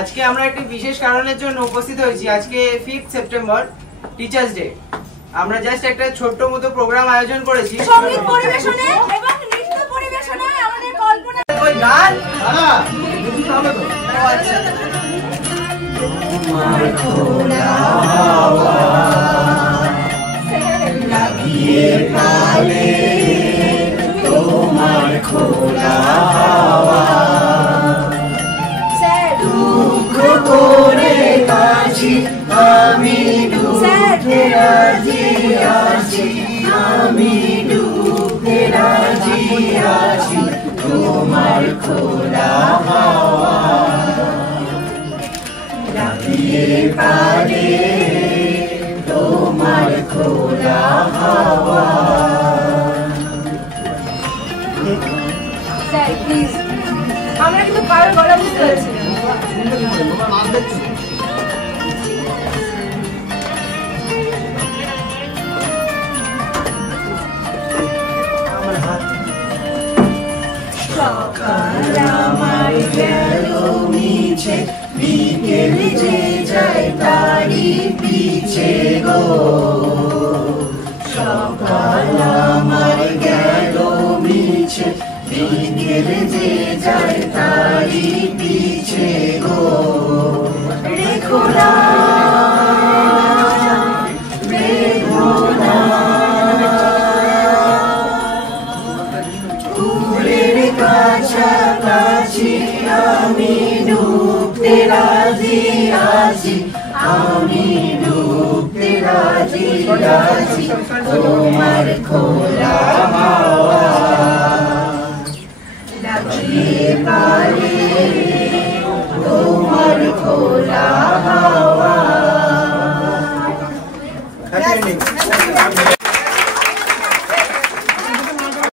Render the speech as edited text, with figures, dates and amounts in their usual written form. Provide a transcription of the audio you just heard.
আজকে আমরা একটি বিশেষ কারণের জন্য উপস্থিত হয়েছি। আজকে 5 সেপ্টেম্বর টিচার্স ডে। আমরা জাস্ট একটা ছোট্ট মতো প্রোগ্রাম আয়োজন করেছি। সঙ্গীত পরিবেশনে এবং নৃত্য পরিবেশনায় আমাদের কল্পনা ওই গান বুঝতে হবে তো। আচ্ছা তোমার খোলা হাওয়া লাগিয়ে কালে তোমার খোলা হাওয়া দুঃখ করে কাছি আমি ডুবতে রাজি আছি, আমি ডুবতে রাজি আছি তোমার খোলা হাওয়া লাগিয়ে কালে তোমার খোলা হাওয়া। স্যার প্লিজ, আমরা কিন্তু কারোর গলা বুঝতে পারছি না। সকাল আমার গেল মিছে, বিকেল যে যায় তারি পিছে গো। সকাল আমার গেল মিছে, বিকেল যে যায় তারি পিছে গো। রেখো না কাছাকাছি আমি ডুবতে রাজি আছি, আমি ডুবতে রাজি আছি তোমার খোলা হাওয়া লাগিয়ে কালে তোমার খোলা হাওয়া।